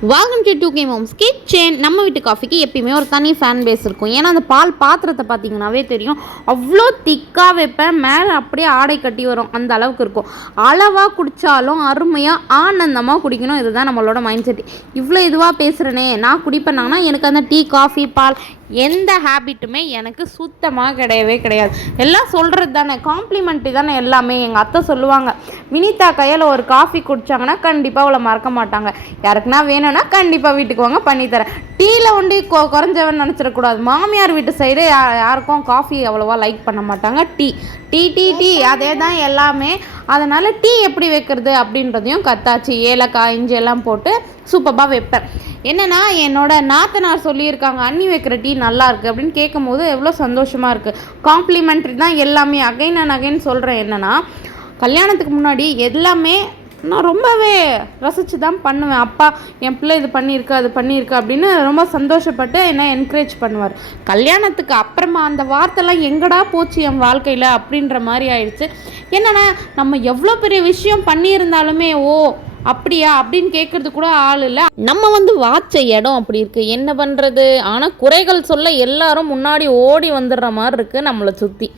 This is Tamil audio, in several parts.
Welcome to two cam homes kitchen நம்ம வீட்டு காஃபிக்கு எப்பயுமே ஒரு தனி ஃபேன் பேஸ் இருக்கும். ஏன்னா அந்த பால் பாத்திரத்தை பார்த்தீங்கன்னாவே தெரியும். அவ்வளோ திக்காக வைப்பேன். மேலே அப்படியே ஆடை கட்டி வரும். அந்த அளவுக்கு இருக்கும். அளவாக குடித்தாலும் அருமையாக ஆனந்தமாக குடிக்கணும். இதுதான் நம்மளோட மைண்ட் செட் இவ்வளோ இதுவாக பேசுகிறேனே நான் குடிப்பேனாங்கன்னா எனக்கு அந்த டீ காஃபி பால் எந்த ஹேபிட்டுமே எனக்கு சுத்தமாக கிடையவே கிடையாது. எல்லாம் சொல்கிறது தானே காம்ப்ளிமெண்ட்டு தானே எல்லாமே. எங்கள் அத்தை சொல்லுவாங்க வினிதா கையில் ஒரு காஃபி குடித்தாங்கன்னா கண்டிப்பாக அவளை மறக்க மாட்டாங்க. யாருக்குன்னா வேணும்னா கண்டிப்பாக வீட்டுக்கு வாங்க பண்ணித்தரேன் டீயில் ஒண்டி கொ குறைஞ்சவன் நினச்சிடக்கூடாது. மாமியார் வீட்டு சைடு யா யாருக்கும் காஃபி அவ்வளோவா லைக் பண்ண மாட்டாங்க. Tea tea tea tea. அதே தான் எல்லாமே அதனால் டீ எப்படி வைக்கிறது அப்படின்றதையும் கத்தாச்சு. ஏலக்காய் இஞ்சி எல்லாம் போட்டு சூப்பராக வைப்பேன். என்னென்னா என்னோட நாத்தனார் சொல்லியிருக்காங்க அண்ணி வைக்கிற டீ நல்லா இருக்குது அப்படின்னு கேட்கும்போது எவ்வளோ சந்தோஷமாக இருக்குது காம்ப்ளிமெண்ட்ரி தான் எல்லாமே. அகைன் அண்ட் அகைன் சொல்கிறேன் என்னென்னா கல்யாணத்துக்கு முன்னாடி எல்லாமே நான் ரொம்பவே ரசித்து தான் பண்ணுவேன். அப்பா என் பிள்ளை இது பண்ணியிருக்கு அது பண்ணியிருக்கு அப்படின்னு ரொம்ப சந்தோஷப்பட்டு என்னை என்கரேஜ் பண்ணுவார். கல்யாணத்துக்கு அப்புறமா அந்த வார்த்தைலாம் எங்கடா போச்சு என் வாழ்க்கையில் அப்படின்ற மாதிரி ஆயிடுச்சு. என்னென்னா நம்ம எவ்வளோ பெரிய விஷயம் பண்ணியிருந்தாலுமே ஓ அப்படியா அப்படின்னு கேட்கறது கூட ஆள் இல்லை. நம்ம வந்து வாட்ச இடம் அப்படி இருக்கு. என்ன பண்ணுறது ஆனால் குறைகள் சொல்ல எல்லாரும் முன்னாடி ஓடி வந்துடுற மாதிரி இருக்குது நம்மளை சுற்றி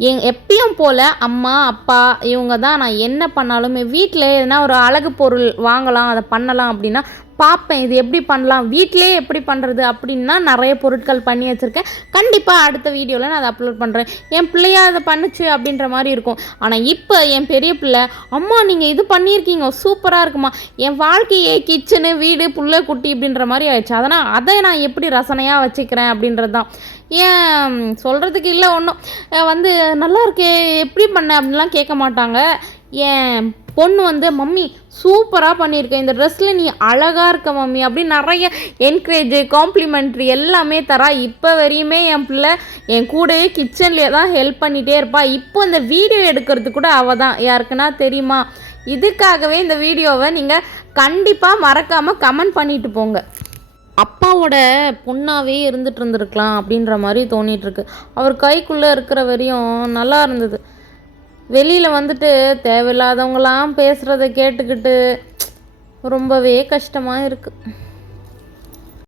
எங் எப்பயும் போல் அம்மா அப்பா இவங்க தான் நான் என்ன பண்ணாலுமே வீட்டில் எதனா ஒரு அழகு பொருள் வாங்கலாம் அதை பண்ணலாம் அப்படின்னா பார்ப்பேன் இது எப்படி பண்ணலாம் வீட்டிலே எப்படி பண்ணுறது அப்படின்னா நிறைய பொருட்கள் பண்ணி வச்சுருக்கேன். கண்டிப்பாக அடுத்த வீடியோவில் நான் அதை அப்லோட் பண்ணுறேன் என் பிள்ளையா அதை பண்ணுச்சு அப்படின்ற மாதிரி இருக்கும். ஆனால் இப்போ என் பெரிய பிள்ளை அம்மா நீங்கள் இது பண்ணியிருக்கீங்க சூப்பராக இருக்குமா? என் வாழ்க்கையே கிச்சனு வீடு புள்ள குட்டி அப்படின்ற மாதிரி ஆயிடுச்சு. அதனால் அதை நான் எப்படி ரசனையாக வச்சுக்கிறேன் அப்படின்றது தான். ஏன் சொல்கிறதுக்கு இல்லை ஒன்றும் வந்து நல்லா இருக்கே எப்படி பண்ண? அப்படின்லாம் கேட்க மாட்டாங்க. ஏன் பொண்ணு வந்து மம்மி சூப்பராக பண்ணியிருக்கேன் இந்த ட்ரெஸ்ஸில் நீ அழகாக இருக்க மம்மி. அப்படின்னு நிறைய என்கரேஜ் காம்ப்ளிமெண்ட்ரி எல்லாமே தரா. இப்போ வரையுமே என் பிள்ளை என் கூடவே கிச்சன்லேயே தான் ஹெல்ப் பண்ணிகிட்டே இருப்பா. இப்போ இந்த வீடியோ எடுக்கிறது கூட அவள் தான். யாருக்குன்னா தெரியுமா? இதுக்காகவே இந்த வீடியோவை நீங்கள் கண்டிப்பாக மறக்காமல் கமெண்ட் பண்ணிட்டு போங்க. அப்பாவோட பொண்ணாகவே இருந்துட்டு இருந்திருக்கலாம் அப்படின்ற மாதிரி தோணிட்டு இருக்கு. அவர் கைக்குள்ளே இருக்கிற வரையும் நல்லா இருந்தது. வெளியில் வந்துட்டு தேவையில்லாதவங்களாம் பேசுகிறத கேட்டுக்கிட்டு ரொம்பவே கஷ்டமாக இருக்குது